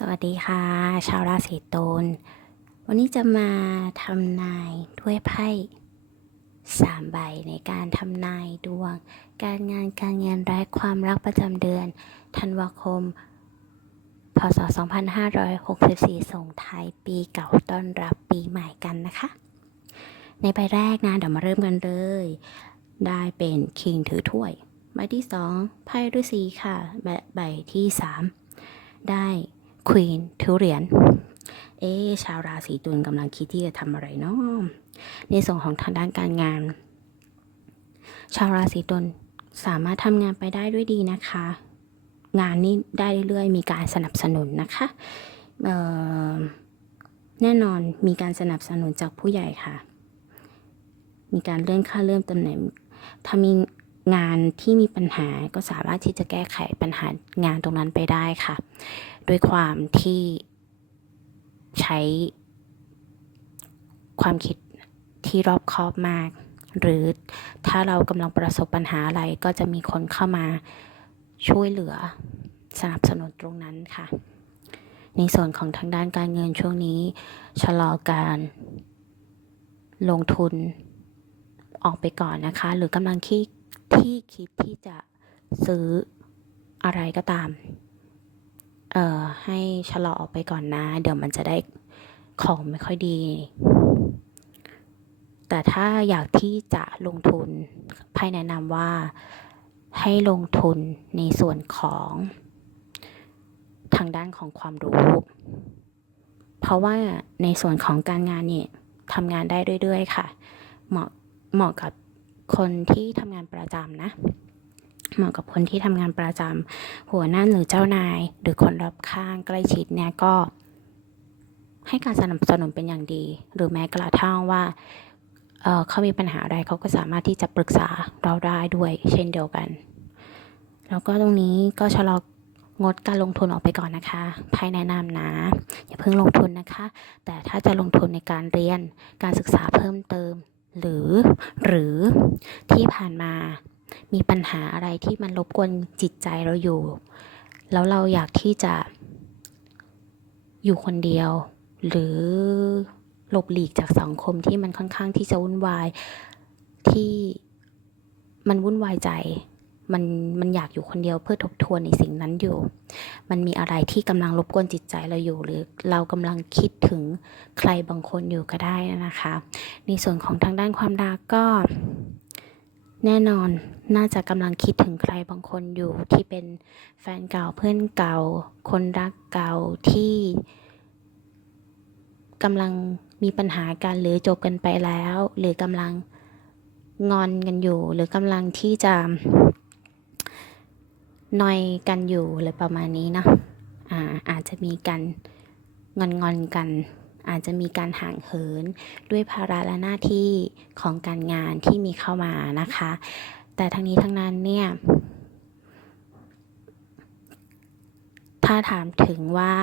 สวัสดีค่ะ ชาวราศีตุลวันนี้จะมาทำนายด้วยไพ่สามใบในการทำนายดวง การงานการเงินและความรักประจำเดือน ธันวาคม พศ 2564 ส่งท้ายปีเก่าต้อนรับปีใหม่กันนะคะ ในใบแรกนะ เดี๋ยวมาเริ่มกันเลย ได้เป็นคิงถือถ้วย ใบที่สองไพ่ฤาษีค่ะและใบที่สามได้ ควีนถือเรียญเอ๊ชาวราศีตุลกำลังคิดที่จะทำอะไรเนาะในส่วนของทางด้านการงาน ชาวราศีตุลสามารถทำงานไปได้ด้วยดีนะคะ งานนี้ได้เรื่อยๆมีการสนับสนุนนะคะเอ่อแน่นอนมีการสนับสนุนจากผู้ใหญ่ค่ะ มีการเลื่อนขั้นเลื่อนตำแหน่งถ้ามีงานที่มีปัญหาก็สามารถที่จะแก้ไขปัญหางานตรงนั้นไปได้ค่ะ ด้วยความที่ใช้ความคิดที่รอบคอบมาก หรือถ้าเรากำลังประสบปัญหาอะไรก็จะมีคนเข้ามาช่วยเหลือสนับสนุนตรงนั้นค่ะ ในส่วนของทางด้านการเงินช่วงนี้ชะลอการลงทุนออกไปก่อนนะคะ หรือกำลังคิดที่คิดที่จะซื้ออะไรก็ตาม เอ่อให้ชะลอออกไปก่อนนะ เดี๋ยวมันจะได้ของไม่ค่อยดี แต่ถ้าอยากที่จะลงทุนไพ่แนะนำว่าให้ลงทุนในส่วนของทางด้านของความรู้ เพราะว่าในส่วนของการงานเนี่ยทำงานได้เรื่อยๆ ค่ะ เหมาะเหมาะกับคนที่ทำงานประจำนะ เหมาะกับคนที่ทำงานประจำหัวหน้าหรือเจ้านาย หรือคนรอบข้างใกล้ชิดเนี่ยก็ ให้การสนับสนุนเป็นอย่างดี หรือแม้กระทั่งว่าเออเขามีปัญหาอะไรเขาก็สามารถที่จะปรึกษาเราได้ด้วยเช่นเดียวกัน แล้วก็ตรงนี้ก็ชะลองดการลงทุนออกไปก่อนนะคะ ภายแนะนำนะ อย่าเพิ่งลงทุนนะคะ แต่ถ้าจะลงทุนในการเรียน การศึกษาเพิ่มเติม หรือ หรือที่ผ่านมา มีปัญหาอะไรที่มันรบกวนจิตใจเราอยู่ แล้วเราอยากที่จะอยู่คนเดียว หรือหลบหลีกจากสังคมที่มันค่อนข้างที่จะวุ่นวายที่มันวุ่นวายใจมันมันอยากอยู่คนเดียวเพื่อทบทวนในสิ่งนั้นอยู่ มันมีอะไรที่กำลังรบกวนจิตใจเราอยู่ หรือเรากำลังคิดถึงใครบางคนอยู่ก็ได้นะคะ ในส่วนของทางด้านความรักก็ แน่นอนน่าจะกำลังคิดถึงใครบางคนอยู่ที่เป็นแฟนเก่าเพื่อนเก่า คนรักเก่าที่กำลังมีปัญหากันหรือจบกันไปแล้ว หรือกำลังงอนกันอยู่ หรือกำลังที่จะนอยกันอยู่หรือประมาณนี้เนาะอ่าอาจจะมีการงอนงอนกัน อาจจะมีการห่างเหินด้วยภาระและหน้าที่ของการงานที่มีเข้ามานะคะ แต่ทั้งนี้ทั้งนั้นเนี่ยถ้าถามถึงว่า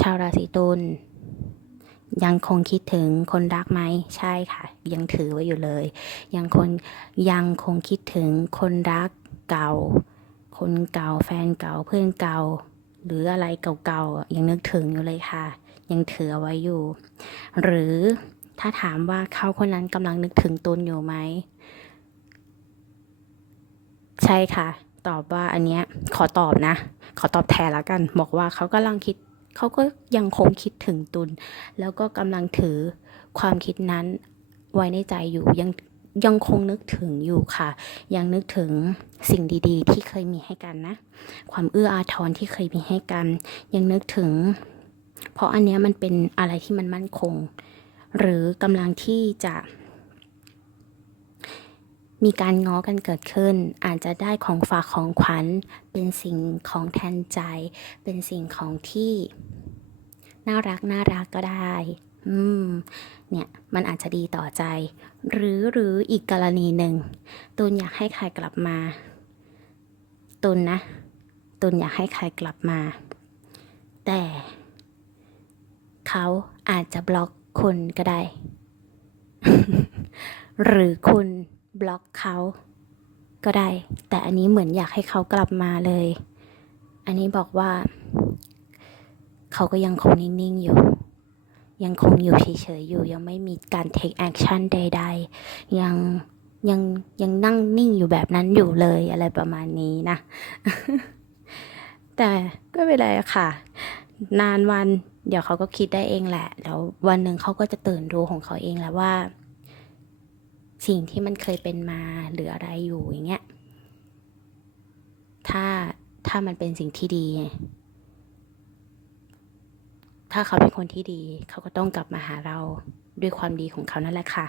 ชาวราศีตุลยังคงคิดถึงคนรักไหมใช่ค่ะ ยังถือไว้อยู่เลย ยังคงยังคงคิดถึงคนรักเก่า คนเก่าแฟนเก่าเพื่อนเก่า หรืออะไรเก่าๆยังนึกถึงอยู่เลยค่ะ ยังถือเอาไว้อยู่ หรือถ้าถามว่าเขาคนนั้นกำลังนึกถึงตุนอยู่ไหม ใช่ค่ะ ตอบว่าอันเนี้ยขอตอบนะ ขอตอบแทนแล้วกัน บอกว่าเขากำลังคิดเขาก็ยังคงคิดถึงตุน แล้วก็กำลังถือความคิดนั้นไว้ในใจอยู่ยังยังคงนึกถึงอยู่ค่ะ ยังนึกถึงสิ่งดีๆ ที่เคยมีให้กันนะ ความเอื้ออาทรที่เคยมีให้กัน ยังนึกถึง เพราะอันเนี้ยมันเป็นอะไรที่มันมั่นคง หรือกำลังที่จะ มีการง้อกันเกิดขึ้น อาจจะได้ของฝากของขวัญ เป็นสิ่งของแทนใจ เป็นสิ่งของที่น่ารักน่ารักก็ได้ อืม เนี่ย มันอาจจะดีต่อใจ หรือหรืออีกกรณีหนึ่ง ตุนอยากให้ใครกลับมา ตุนนะ ตุนอยากให้ใครกลับมา แต่ เขาอาจจะบล็อกคุณก็ได้ หรือคุณบล็อกเขาก็ได้ แต่อันนี้เหมือนอยากให้เขากลับมาเลย อันนี้บอกว่า เขาก็ยังคงนิ่งๆอยู่ ยังคงอยู่เฉยๆอยู่ ยังไม่มีการ take action ใดๆ ยังยังยังนั่งนิ่งอยู่แบบนั้นอยู่เลยอะไรประมาณนี้นะ แต่ก็ไม่เป็นไรค่ะ นานวัน เดี๋ยวเขาก็คิดได้เองแหละ แล้ววันหนึ่งเขาก็จะตื่นรู้ของเขาเองแล้วว่า สิ่งที่มันเคยเป็นมาหรืออะไรอยู่อย่างเงี้ย ถ้าถ้ามันเป็นสิ่งที่ดี ถ้าเขาเป็นคนที่ดี เขาก็ต้องกลับมาหาเราด้วยความดีของเขานั่นแหละค่ะ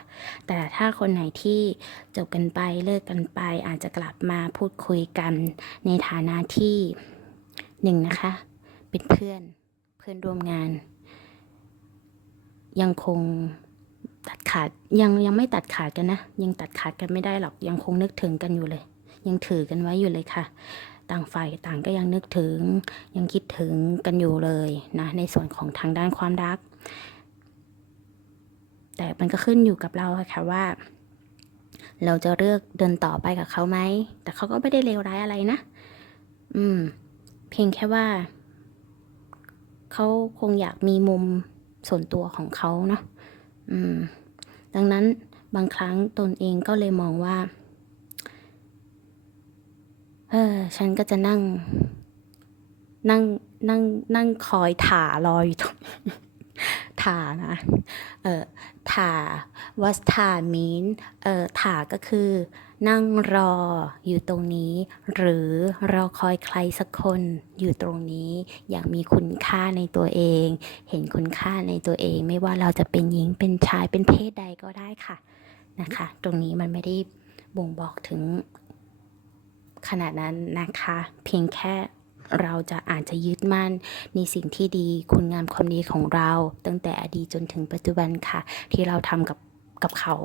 แต่ถ้าคนไหนที่จบกันไปเลิกกันไป อาจจะกลับมาพูดคุยกันในฐานะที่หนึ่งนะคะ เป็นเพื่อน พื่อนร่วมงาน ยังคงตัดขาดยังยังไม่ตัดขาดกันนะ ยังตัดขาดกันไม่ได้หรอกยังคงนึกถึงกันอยู่เลย ยังถือกันไว้อยู่เลยค่ะ ต่างฝ่ายต่างก็ยังนึกถึง ยังคิดถึงกันอยู่เลยนะในส่วนของทางด้านความรัก แต่มันก็ขึ้นอยู่กับเราค่ะว่า เราจะเลือกเดินต่อไปกับเขาไหมแต่เขาก็ไม่ได้เลวร้ายอะไรนะ อืม เพียงแค่ว่า เขาคงอยากมีมุมส่วนตัวของเขาเนาะดังนั้นบางครั้งตนเองก็เลยมองว่า เออ ฉันก็จะนั่ง นั่ง นั่ง นั่งคอยถ่ารออยู่ตรงถ่านะ เออถ่า what ถ่า mean เออถ่าก็คือ นั่งรออยู่ตรงนี้ หรือรอคอยใครสักคนอยู่ตรงนี้ อย่างมีคุณค่าในตัวเอง เห็นคุณค่าในตัวเอง ไม่ว่าเราจะเป็นหญิงเป็นชายเป็นเพศใดก็ได้ค่ะนะคะ ตรงนี้มันไม่ได้บ่งบอกถึงขนาดนั้นนะคะ เพียงแค่เราจะอาจจะยึดมั่นในสิ่งที่ดีคุณงามความดีของเรา ตั้งแต่อดีตจนถึงปัจจุบันค่ะ ที่เราทำกับ กับเขา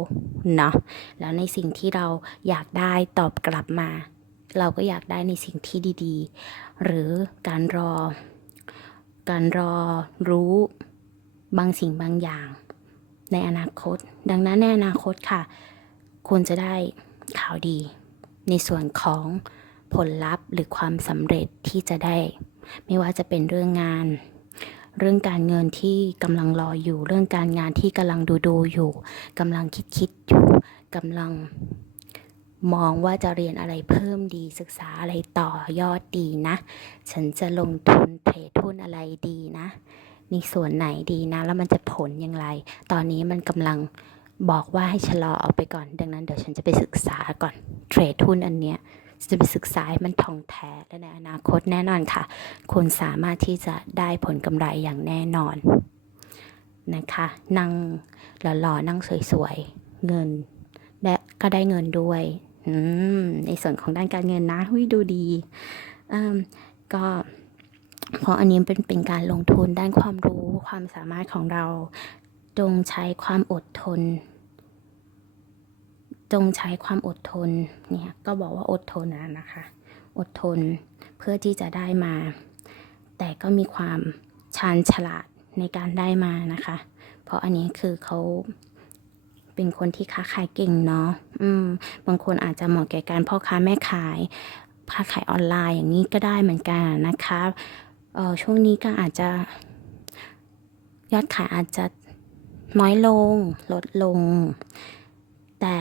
เนาะแล้วในสิ่งที่เราอยากได้ตอบกลับมา เราก็อยากได้ในสิ่งที่ดีๆ หรือการรอ การรอรู้บางสิ่งบางอย่าง ในอนาคต ดังนั้นในอนาคตค่ะควรจะได้ข่าวดี ในส่วนของผลลัพธ์หรือความสำเร็จที่จะได้ ไม่ว่าจะเป็นเรื่องงาน เรื่องการเงินที่กำลังรออยู่ เรื่องการงานที่กำลังดูดูอยู่กำลังคิดคิดอยู่กำลังมองว่าจะเรียนอะไรเพิ่มดีศึกษาอะไรต่อยอดดีนะ ฉันจะลงทุนเทรดหุ้นอะไรดีนะในส่วนไหนดีนะ แล้วมันจะผลอย่างไร ตอนนี้มันกำลังบอกว่าให้ชะลอเอาไปก่อน ดังนั้นเดี๋ยวฉันจะไปศึกษาก่อนเทรดหุ้นอันเนี้ย จะไปศึกษาให้มันท่องแท้และในอนาคตแน่นอนค่ะ คุณสามารถที่จะได้ผลกำไรอย่างแน่นอนนะคะนั่งหล่อๆนั่งสวยๆเงินและก็ได้เงินด้วยอืมในส่วนของด้านการเงินนะหุยดูดีอืมก็เพราะอันนี้เป็นเป็นการลงทุนด้านความรู้ความสามารถของเราจงใช้ความอดทน จงใช้ความอดทนเนี่ยก็บอกว่าอดทนนะนะคะ อดทนเพื่อที่จะได้มา แต่ก็มีความชาญฉลาดในการได้มานะคะ เพราะอันนี้คือเขาเป็นคนที่ค้าขายเก่งเนาะอืมบางคนอาจจะเหมาะแก่การพ่อค้าแม่ขายค้าขายออนไลน์อย่างนี้ก็ได้เหมือนกันนะคะเออช่วงนี้ก็อาจจะยอดขายอาจจะน้อยลงลดลง แต่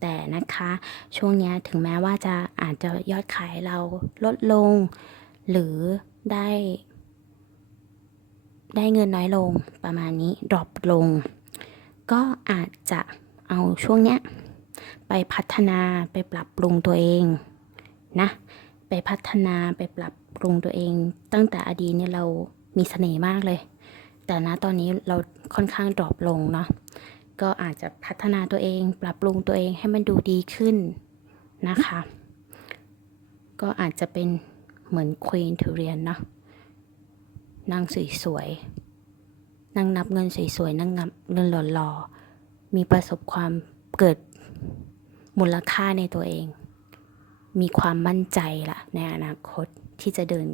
แต่นะคะ ช่วงนี้ถึงแม้ว่าจะอาจจะยอดขายเราลดลง หรือได้ ได้เงินน้อยลงประมาณนี้ดรอปลง ก็อาจจะเอาช่วงเนี้ยไปพัฒนาไปปรับปรุงตัวเองนะไปพัฒนาไปปรับปรุงตัวเอง ตั้งแต่อดีตเนี่ยเรามีเสน่ห์มากเลย แต่นะตอนนี้เราค่อนข้างดรอปลงเนาะ ก็อาจจะพัฒนาตัวเอง ปรับปรุงตัวเองให้มันดูดีขึ้นนะคะ ก็อาจจะเป็นเหมือนควีนทุเรียนเนาะนั่งสวยๆนั่งนับเงินสวยๆนั่งนับเงินหล่อๆมีประสบความเกิดมูลค่าในตัวเอง มีความมั่นใจละในอนาคตที่จะเดิน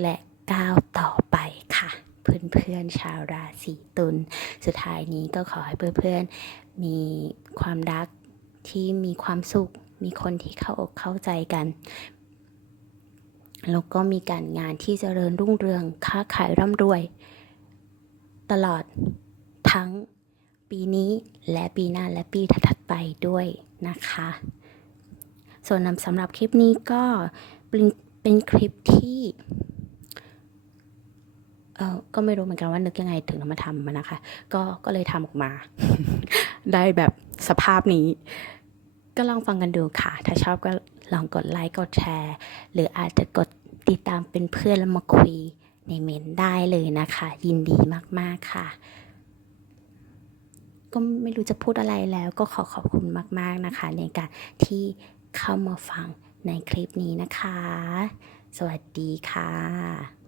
และก้าวต่อ พื่อนๆชาวราศีตุลสุดท้ายนี้ก็ขอให้เพื่อนๆมีความรักที่มีความสุข มีคนที่เข้าอกเข้าใจกันแล้วก็มีการงานที่เจริญรุ่งเรืองค้าขายร่ำรวย ตลอดทั้งปีนี้และปีหน้าและปีถัดไปด้วยนะคะ ส่วนนำสำหรับคลิปนี้ก็เป็นคลิปที่ เออก็ไม่รู้เหมือนกันว่านึกยังไงถึงนำมาทำมันนะคะ ก็ก็เลยทำออกมา ได้แบบสภาพนี้ ก็ลองฟังกันดูค่ะ ถ้าชอบก็ลองกดไลค์กดแชร์ หรืออาจจะกดติดตามเป็นเพื่อนแล้วมาคุยในเมนได้เลยนะคะ ยินดีมากๆค่ะ ก็ไม่รู้จะพูดอะไรแล้วก็ขอขอบคุณมาก ๆนะคะ ในการที่เข้ามาฟังในคลิปนี้นะคะ สวัสดีค่ะ